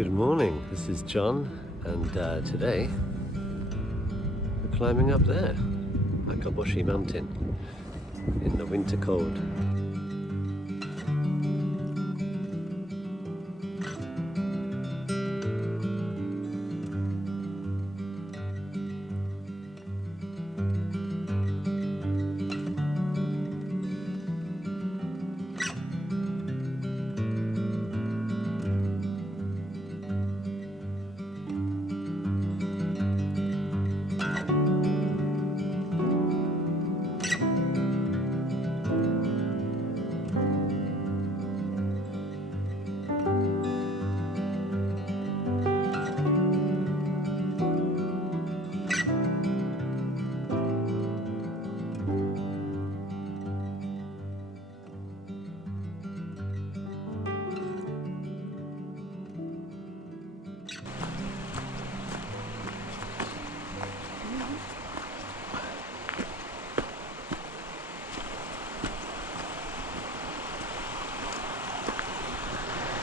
Good morning, this is John, and today we're climbing up there, Akaboshi mountain, in the winter cold.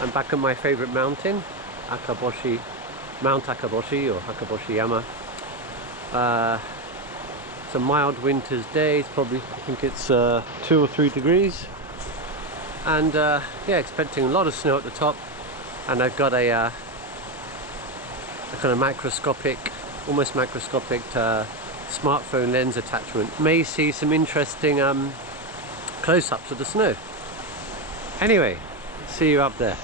I'm back at my favourite mountain, Akaboshi, Mount Akaboshi or Akaboshi Yama. It's a mild winter's day. It's probably, I think it's 2 or 3 degrees, and yeah, expecting a lot of snow at the top. And I've got a kind of microscopic, almost microscopic smartphone lens attachment. May see some interesting close-ups of the snow. Anyway, see you up there.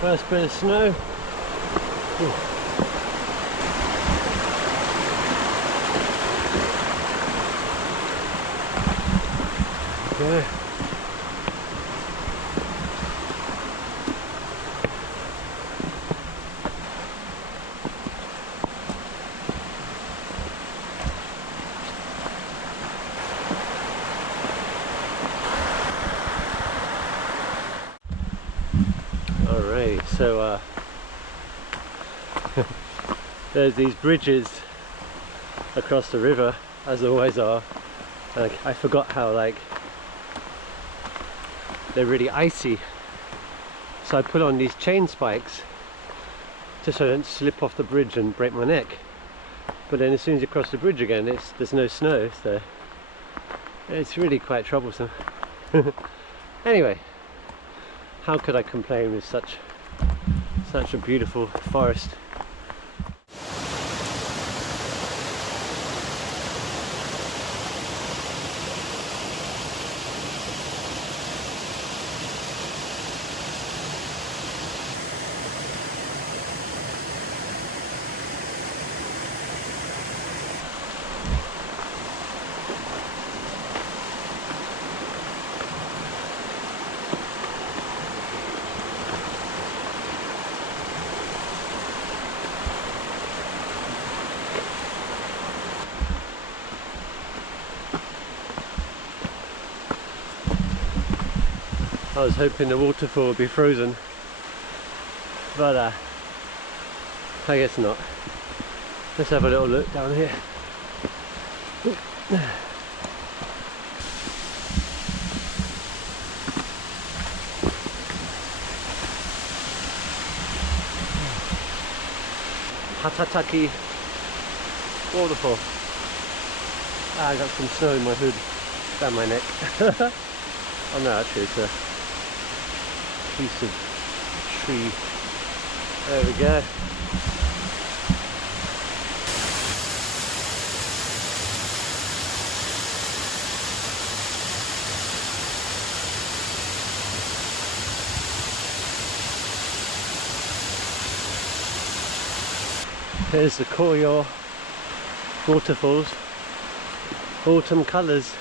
First bit of snow. Ooh. Okay. Alright, so there's these bridges across the river, as there always are, and I forgot how they're really icy, so I put on these chain spikes just so I don't slip off the bridge and break my neck. But then as soon as you cross the bridge again, there's no snow, so it's really quite troublesome. Anyway, how could I complain with such a beautiful forest? I was hoping the waterfall would be frozen, but I guess not. Let's have a little look down here. Hata waterfall. I got some snow in my hood, down my neck. Oh no, actually it's a piece of tree. There we go. Here's the Koyo waterfalls, autumn colours.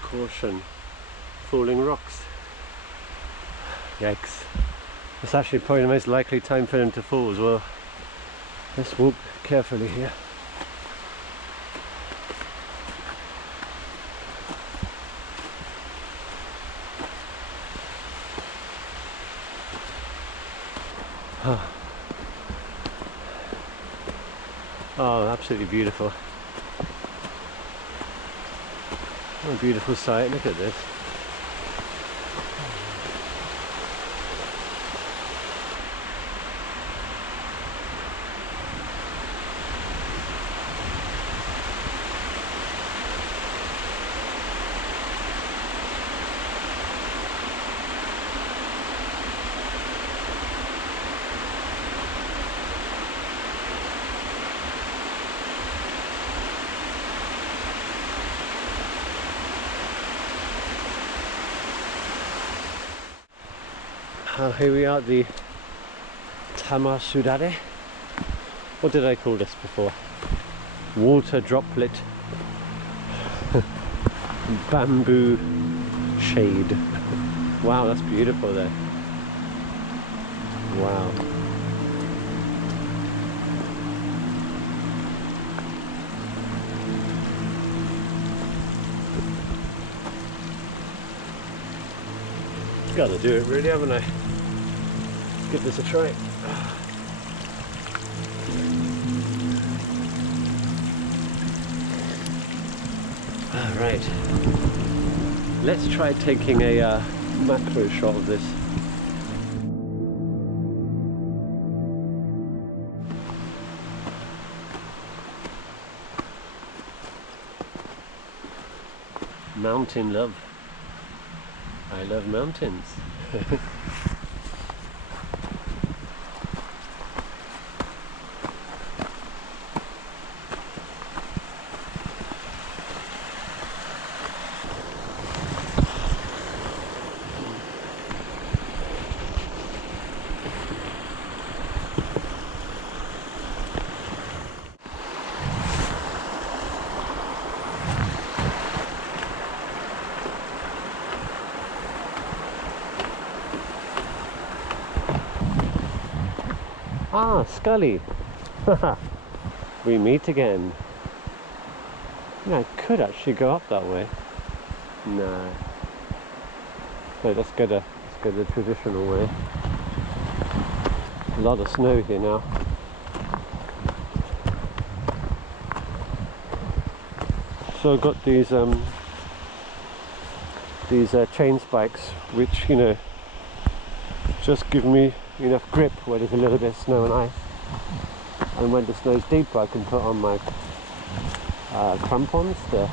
Caution, falling rocks. Yikes. It's actually probably the most likely time for them to fall as well. Let's walk carefully here. Oh, absolutely beautiful. What a beautiful sight, look at this. Here we are at the Tama sudare. What did I call this before? Water droplet bamboo shade. Wow, that's beautiful there. Wow. Gotta do it really, haven't I? Give this a try. Alright, let's try taking a macro shot of this. Mountain love. I love mountains. Ah, Scully! We meet again. Yeah, I could actually go up that way. No. So let's go the traditional way. A lot of snow here now. So I've got these chain spikes, which, you know, just give me enough grip where there's a little bit of snow and ice, and when the snow's deeper I can put on my crampons, the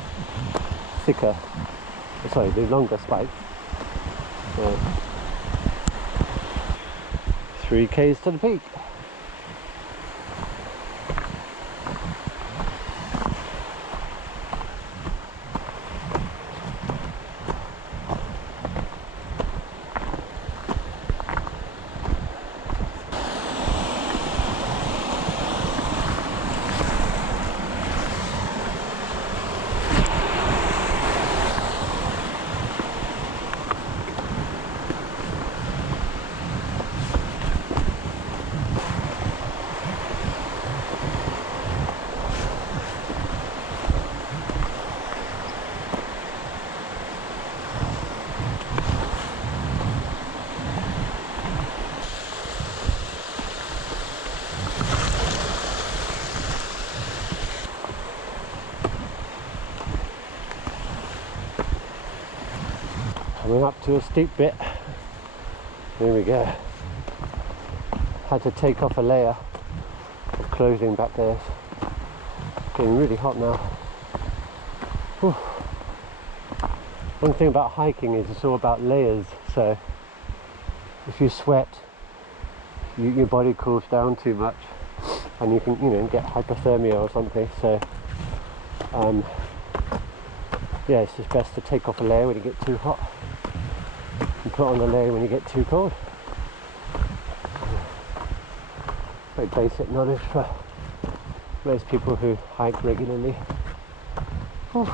thicker, sorry, the longer spikes. So 3Ks to the peak. Coming up to a steep bit. Here we go. Had to take off a layer of clothing back there. It's getting really hot now. Whew. One thing about hiking is it's all about layers, so if you sweat your body cools down too much, and you can, you know, get hypothermia or something. So yeah, it's just best to take off a layer when you get too hot and put on a layer when you get too cold. Very basic knowledge for most people who hike regularly. Whew.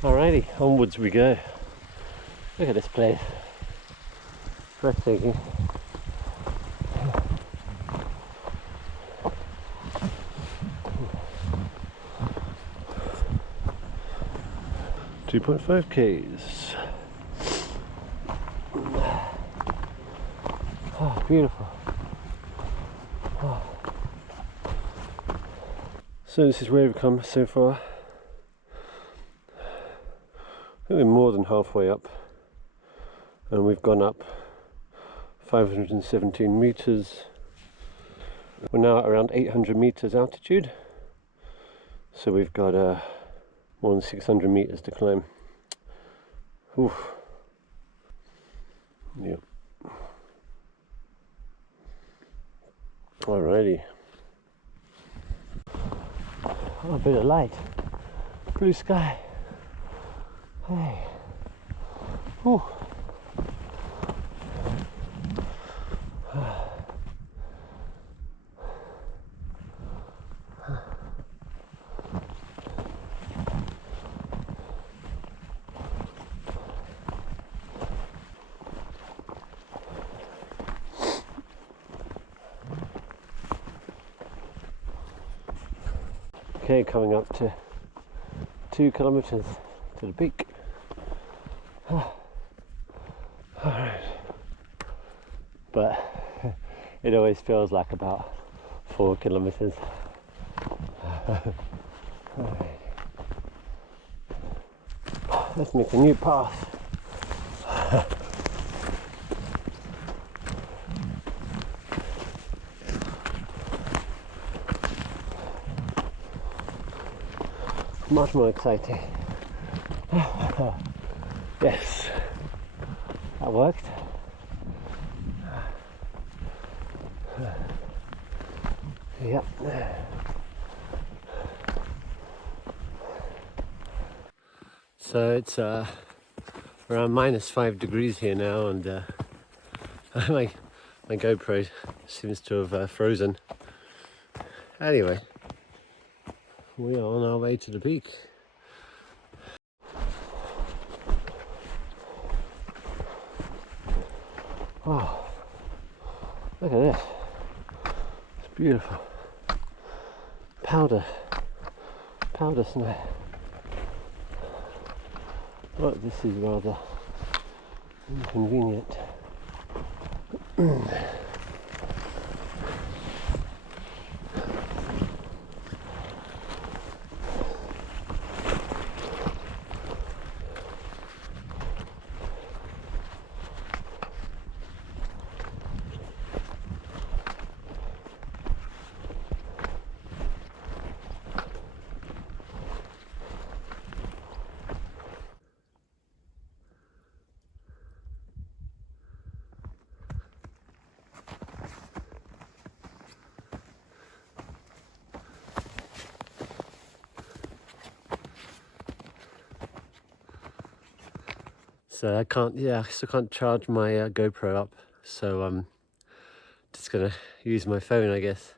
Alrighty, onwards we go. Look at this place. Breathtaking. .5 Ks. Oh, beautiful. Oh. So this is where we've come so far. I think we're more than halfway up, and we've gone up 517 meters. We're now at around 800 meters altitude, so we've got more than 600 meters to climb. Oof. Yep. Alrighty. Oh, a bit of light. Blue sky. Hey. Ooh. Okay, coming up to 2 kilometers to the peak. Alright. But it always feels like about 4 kilometers. Alright. Let's make a new path. Much more exciting. Yes, that worked. Yep. So it's around -5 degrees here now, and my GoPro seems to have frozen. Anyway, we are on our way to the peak. Wow, look at this. It's beautiful. Powder snow. But this is rather inconvenient. So I still can't charge my GoPro up, so I'm just gonna use my phone, I guess.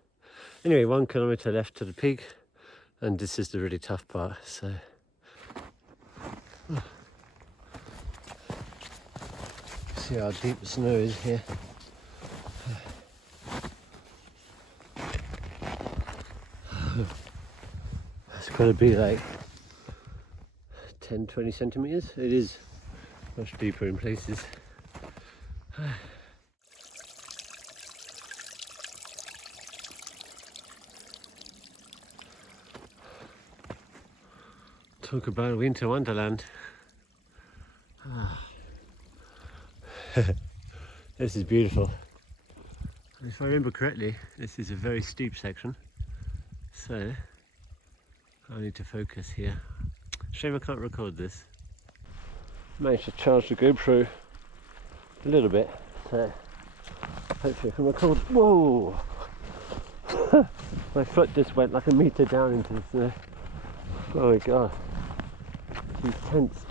Anyway, 1 kilometer left to the peak, and this is the really tough part. So see how deep the snow is here. It's got to be like 10-20 centimeters. It is much deeper in places. Talk about winter wonderland. This is beautiful. If I remember correctly, this is a very steep section, so I need to focus here. Shame I can't record this. Managed to charge the GoPro a little bit, so hopefully I can record. Whoa! My foot just went like a metre down into the snow. Oh my god. She's tense.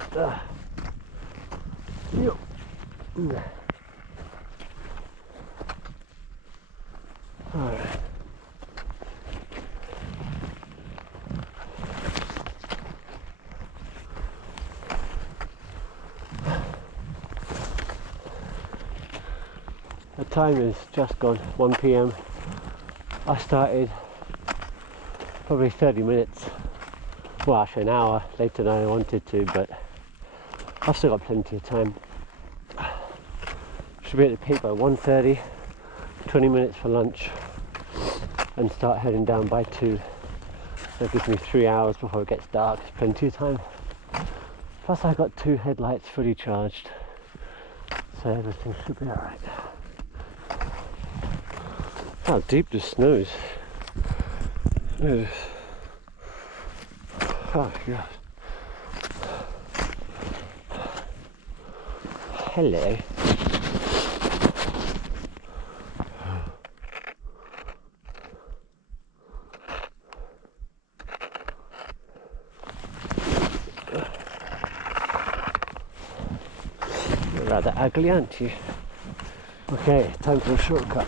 Alright. The time is just gone 1 PM. I started probably 30 minutes, well actually an hour later than I wanted to, but I've still got plenty of time. Should be at the peak by 1:30, 20 minutes for lunch, and start heading down by 2. That gives me 3 hours before it gets dark. It's plenty of time. Plus I got 2 headlights fully charged, so everything should be alright. How deep the snow is. Oh god. Hello. You're rather ugly, aren't you? Okay, time for a shortcut.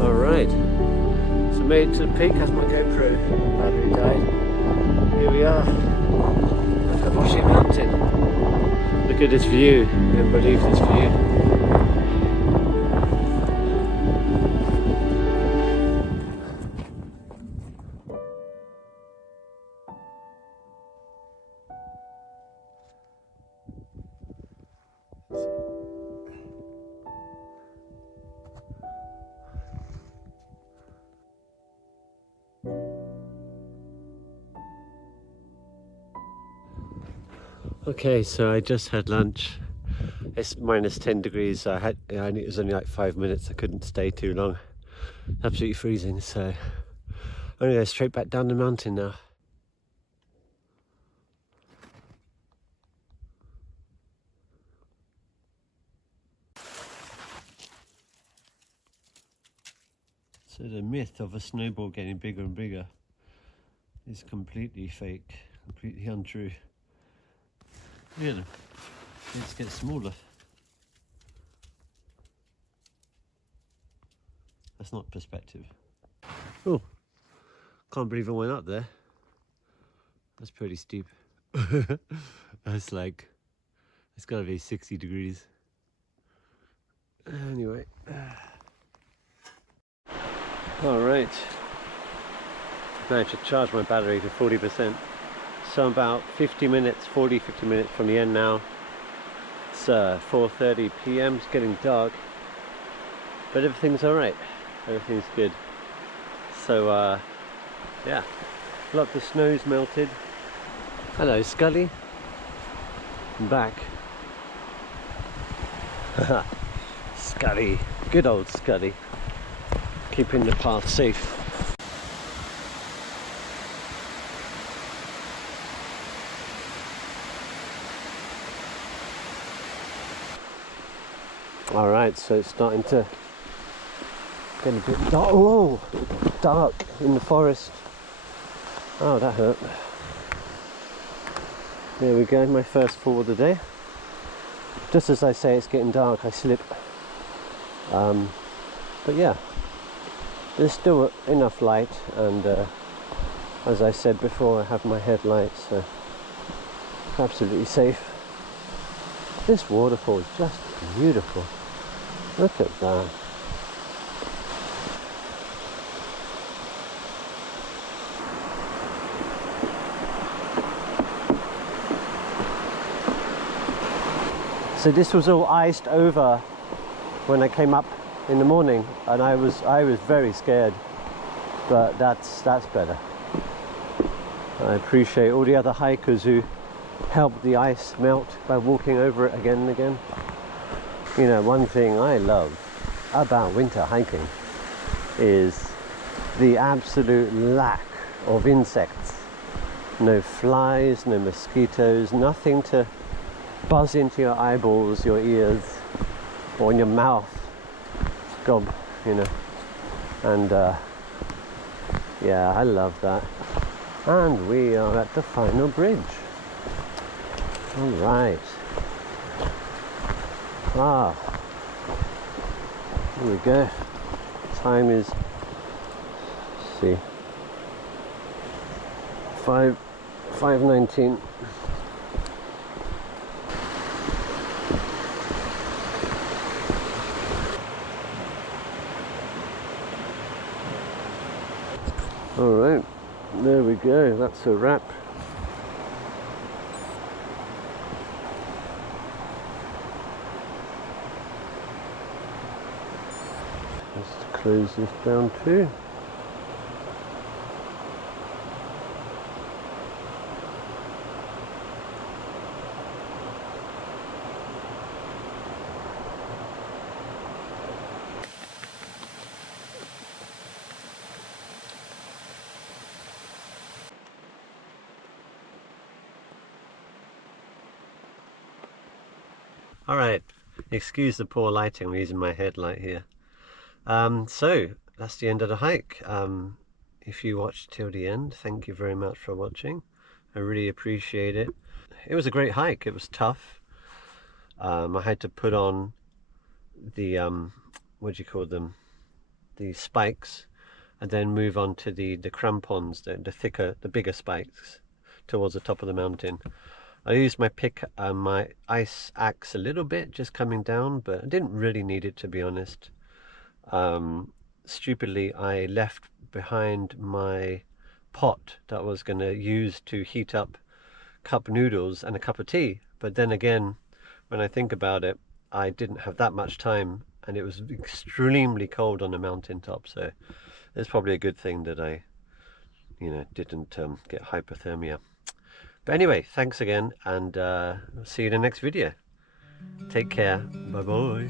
Alright, so made it to the peak as my GoPro battery died. Here we are, Akaboshi mountain. Look at this view, I can't believe this view. Okay, so I just had lunch. It's minus 10 degrees. It was only like 5 minutes. I couldn't stay too long. Absolutely freezing, so I'm gonna go straight back down the mountain now. So the myth of a snowball getting bigger and bigger is completely fake, completely untrue. Yeah, let's get smaller. That's not perspective. Oh, can't believe I went up there. That's pretty steep. That's like, it's gotta be 60 degrees. Anyway. Alright. Managed to charge my battery to 40%. So I'm about 50 minutes from the end now. It's 4:30 PM, it's getting dark, but everything's alright, everything's good. So yeah, a lot of the snow's melted. Hello Scully, I'm back. Scully, good old Scully, keeping the path safe. Alright, so it's starting to get a bit dark. Oh, dark in the forest. Oh, that hurt. There we go, my first fall of the day. Just as I say it's getting dark, I slip. But yeah, there's still enough light, and As I said before, I have my headlights, so absolutely safe. This waterfall is just beautiful. Look at that. So this was all iced over when I came up in the morning, and I was very scared, but that's better. I appreciate all the other hikers who help the ice melt by walking over it again and again. You know, one thing I love about winter hiking is the absolute lack of insects. No flies, no mosquitoes, nothing to buzz into your eyeballs, your ears, or in your mouth. God, you know. And yeah, I love that. And we are at the final bridge. All right. Ah, here we go. Time is, let's see, 5:19. All right, there we go. That's a wrap. Let's close this down too. Alright, excuse the poor lighting, I'm using my headlight here. So, that's the end of the hike. If you watched till the end, thank you very much for watching. I really appreciate it. It was a great hike, it was tough. I had to put on the, what do you call them? The spikes, and then move on to the crampons, the thicker, the bigger spikes towards the top of the mountain. I used my my ice axe a little bit, just coming down, but I didn't really need it, to be honest. Stupidly, I left behind my pot that I was going to use to heat up cup noodles and a cup of tea. But then again, when I think about it, I didn't have that much time, and it was extremely cold on the mountaintop. So it's probably a good thing that I, you know, didn't get hypothermia. But anyway, thanks again, and see you in the next video. Take care. Bye bye.